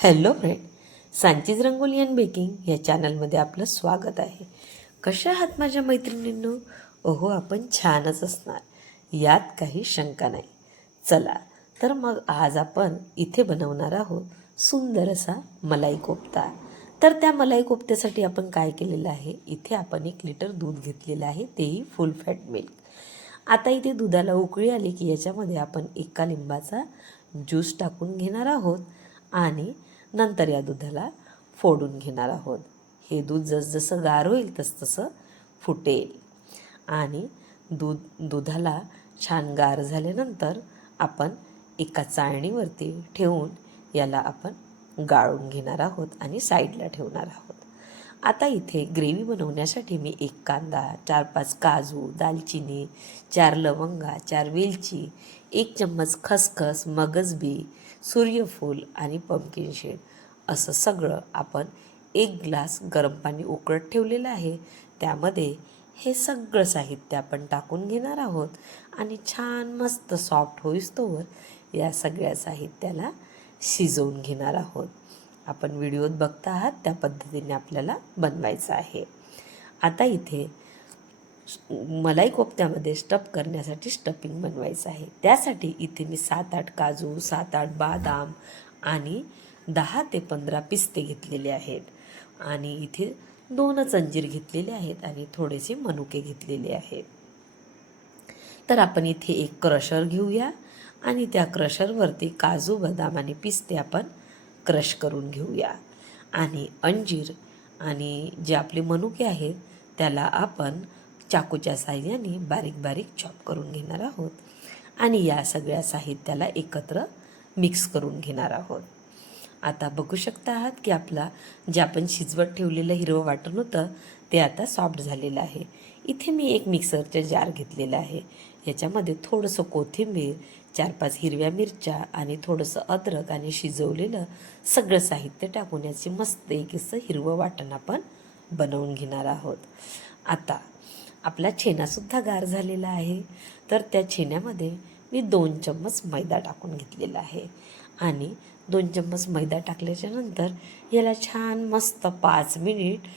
Hello friend, Sanchi's rangoli and baking या चॅनलमध्ये आपलं स्वागत आहे. कशा आहात माझ्या मैत्रिणींनो? ओहो, आपण छानच असणार यात काही शंका नाही. चला तर मग आज आपण इथे बनवणार आहोत सुंदर असा मलाई कोफ्ता. तर त्या मलाई कोफ्त्यासाठी आपण काय केलेलं आहे, इथे आपण 1 लिटर दूध घेतलेलं आहे, तेही फुल फॅट मिल्क. आता इथे दुधाला उकळी आली की याच्यामध्ये आपण 1 लिंबाचा ज्यूस टाकून घेणार आहोत आणि नंतर या दुधाला फोडून घेणार आहोत. हे दूध जसजसं गार होईल तसतसं फुटेल आणि दुधाला छान गार झाल्यानंतर आपण एका चाळणीवरती ठेवून याला आपण गाळून घेणार आहोत आणि साईडला ठेवणार आहोत. आता इथे ग्रेव्ही बनवण्यासाठी मी 1 कांदा, 4-5 काजू, दालचिनी, 4 लवंगा, 4 वेलची, 1 चम्मच खसखस, मगजबी, सूर्यफूल आणि पंपकिन सीड असं सगळं आपण 1 ग्लास गरम पाणी उकळत ठेवलेलं आहे. त्यामध्ये हे सगळं साहित्य आपण टाकून घेणार आहोत आणि छान मस्त सॉफ्ट होईस्तोवर या सगळ्या साहित्याला शिजवून घेणार आहोत. आपण व्हिडिओत बघता आहात त्या पद्धतीने आपल्याला बनवायचं आहे. आता इथे मलाई कोफ्त्यामध्ये स्टफ करण्यासाठी स्टफिंग बनवायचं आहे. त्यासाठी इथे मी 7-8 काजू, 7-8 बदाम आणि 10 ते 15 पिस्ते घेतलेले आहेत आणि इथे 2च अंजीर घेतलेले आहेत आणि थोडेसे मनुके घेतलेले आहेत. तर आपण इथे एक क्रशर घेऊया आणि त्या क्रशरवरती काजू, बदाम आणि पिस्ते आपण क्रश करून घेऊया आणि अंजीर आणि जे आपले मनुके आहेत त्याला आपण चाकूच्या साहाय्याने बारीक बारीक चॉप करून घेणार आहोत आणि या सगळ्या साहित्याला एकत्र मिक्स करून घेणार आहोत. आता बघू शकता आहात की आपला जे आपण शिजवत ठेवलेलं हिरवं वाटण होतं ते आता सॉफ्ट झालेलं आहे. इथे मी एक मिक्सरचा जार घेतलेला आहे. याच्यामध्ये थोडंसं कोथिंबीर, 4-5 हिरव्या मिरच्या आणि थोडंसं अद्रक आणि शिजवलेलं सगळं साहित्य टाकून याचे मस्त एक असं हिरवं वाटण आपण बनवून घेणार आहोत. आता आपला छेनासुद्धा गार झालेला आहे. तर त्या छेन्यामध्ये मी 2 चम्मच मैदा टाकून घेतलेला आहे आणि 2 चम्मच मैदा टाकल्याच्यानंतर याला छान मस्त 5 मिनिट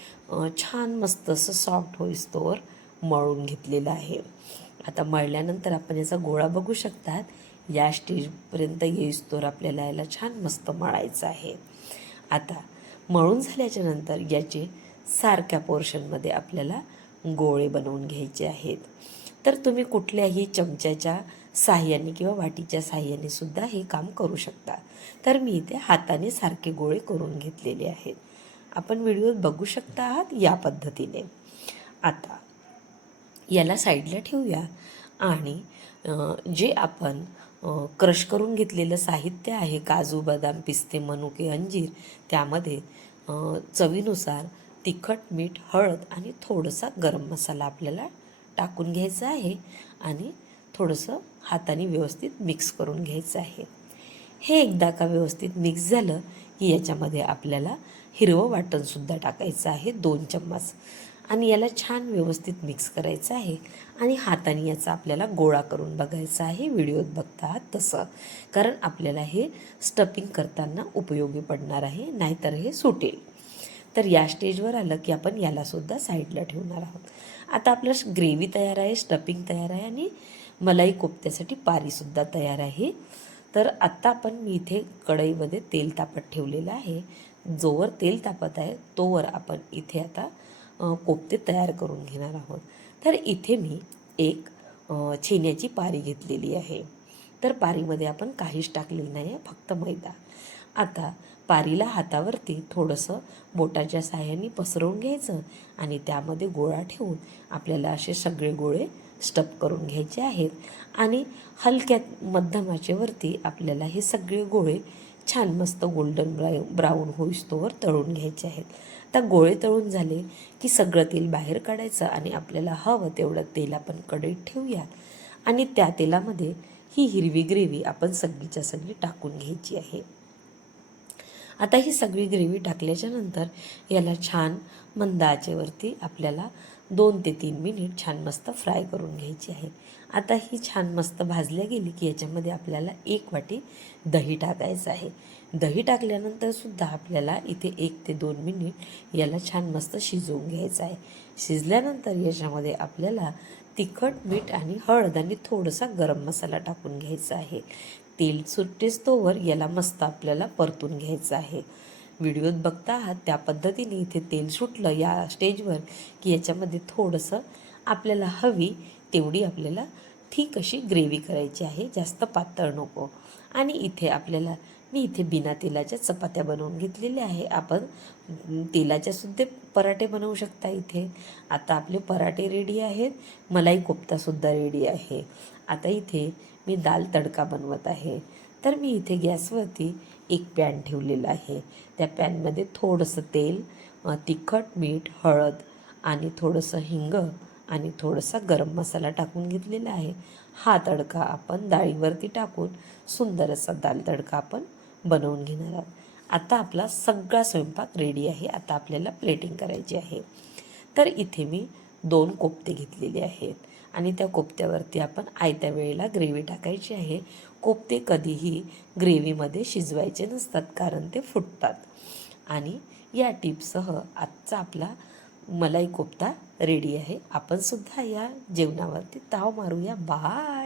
छान मस्त असं सॉफ्ट होईस्तोवर मळून घेतलेलं आहे. आता मळल्यानंतर आपण याचा गोळा बघू शकतात. या स्टेजपर्यंत येईस्तोवर आपल्याला याला छान मस्त मळायचं आहे. आता मळून झाल्याच्यानंतर याचे सारख्या पोर्शनमध्ये आपल्याला गोळे बनवून घ्यायचे आहेत. तर तुम्ही कुठल्याही चमच्याच्या साहाय्याने किंवा वाटीच्या साहाय्याने सुद्धा हे काम करू शकता. तर मी इथे हाताने सारखे गोळे करून घेतलेले आहेत. आपण व्हिडिओत बघू शकता आहात या पद्धतीने. आता याला साईडला ठेवूया आणि जे आपण क्रश करून घेतलेलं साहित्य आहे काजू, बदाम, पिस्ते, मनुके, अंजीर त्यामध्ये चवीनुसार तिखट, मीठ, हळद आणि थोडासा गरम मसाला आपल्याला टाकून घ्यायचा आहे आणि थोडंसं हाताने व्यवस्थित मिक्स करून घ्यायचं आहे. हे एकदा का व्यवस्थित मिक्स झालं की याच्यामध्ये आपल्याला हिरवं वाटणसुद्धा टाकायचं आहे 2 चम्मच आणि याला छान व्यवस्थित मिक्स करायचं आहे आणि हाताने याचा आपल्याला गोळा करून बघायचा आहे व्हिडिओत बघता आहात तसं, कारण आपल्याला हे स्टफिंग करताना उपयोगी पडणार आहे, नाहीतर हे सुटेल. तर या स्टेजवर आलं की आपण यालासुद्धा साईडला ठेवणार आहोत. आता आपलं ग्रेव्ही तयार आहे, स्टफिंग तयार आहे आणि मलाई कोफ्त्यासाठी पारीसुद्धा तयार आहे. तर आत्ता मी इथे कढईमध्ये तेल तापत ठेवलेलं आहे. जोवर तेल तापत आहे तोवर आपण इथे आता कोफ्ते तयार करून घेणार आहोत. तर इथे मी एक छेन्याची पारी घेतलेली आहे. तर पारीमध्ये आपण काहीच टाकलेलं नाही आहे, फक्त मैदा. आता पारीला हातावरती थोडंसं बोटाच्या साहाय्याने पसरवून घ्यायचं आणि त्यामध्ये गोळा ठेवून आपल्याला असे सगळे गोळे स्टफ करून घ्यायचे आहेत आणि हलक्या मध्यम आचेवरती आपल्याला हे सगळे गोळे छान मस्त गोल्डन ब्राऊन होईस्तोवर तळून घ्यायचे आहेत. आता गोळे तळून झाले की सगळं तेल बाहेर काढायचं आणि आपल्याला हवं तेवढं तेल आपण कढईत ठेवूया आणि त्या तेलामध्ये ही हिरवी ग्रेव्ही आपण सगळीच्या सगळी टाकून घ्यायची आहे. आता ही सगळी ग्रेव्ही टाकल्याच्यानंतर याला छान मंद आचेवरती आपल्याला 2 ते 3 मिनिट छान मस्त फ्राय करून घ्यायची आहे. आता ही छान मस्त भाजल्या गेली की याच्यामध्ये आपल्याला 1 वाटी दही टाकायचं आहे. दही टाकल्यानंतर सुद्धा आपल्याला इथे 1 ते 2 मिनिट याला छान मस्त शिजवून घ्यायचं आहे. शिजल्यानंतर याच्यामध्ये आपल्याला तिखट, मीठ आणि हळद आणि थोडासा गरम मसाला टाकून घ्यायचा आहे. तेल सुटेस्तोवर याला मस्त आपल्याला परतून घ्यायचं आहे. व्हिडिओत बघता आहात त्या पद्धतीने इथे तेल सुटलं या स्टेजवर की याच्यामध्ये थोडंसं आपल्याला हवी तेवढी आपल्याला ठीक अशी ग्रेव्ही करायची आहे, जास्त पातळ नको. आणि इथे आपल्याला मी इथे बिना तेलाच्या चपात्या बनवून घेतलेल्या आहे. आपण तेलाच्या सुद्धा पराठे बनवू शकता इथे. आता आपले पराठे रेडी आहेत, मलाई कोफ्तासुद्धा रेडी आहे. आता इथे मी दाल तडका बनवत आहे. तर मी इथे गॅसवरती एक पॅन ठेवलेला आहे. त्या पॅनमध्ये थोडंसं तेल, तिखट, मीठ, हळद आणि थोडंसं हिंग आणि थोडासा गरम मसाला टाकून घेतलेला आहे. हा तडका आपण डाळीवरती टाकून सुंदर असा दाल तडका आपण बनवून घेणार आहोत. आता आपला सगळा स्वयंपाक रेडी आहे. आता आपल्याला प्लेटिंग करायची आहे. तर इथे मी 2 कोफ्ते घेतलेले आहेत आणि त्या कोफ्त्यावरती आपण आयत्या वेळेला ग्रेव्ही टाकायची आहे. कोफ्ते कधीही ग्रेव्हीमध्ये शिजवायचे नसतात कारण ते फुटतात. आणि या टिप्ससह आजचा आपला मलाई कोफ्ता रेडी आहे. आपण सुद्धा या जेवणावरती ताव मारूया. बाय.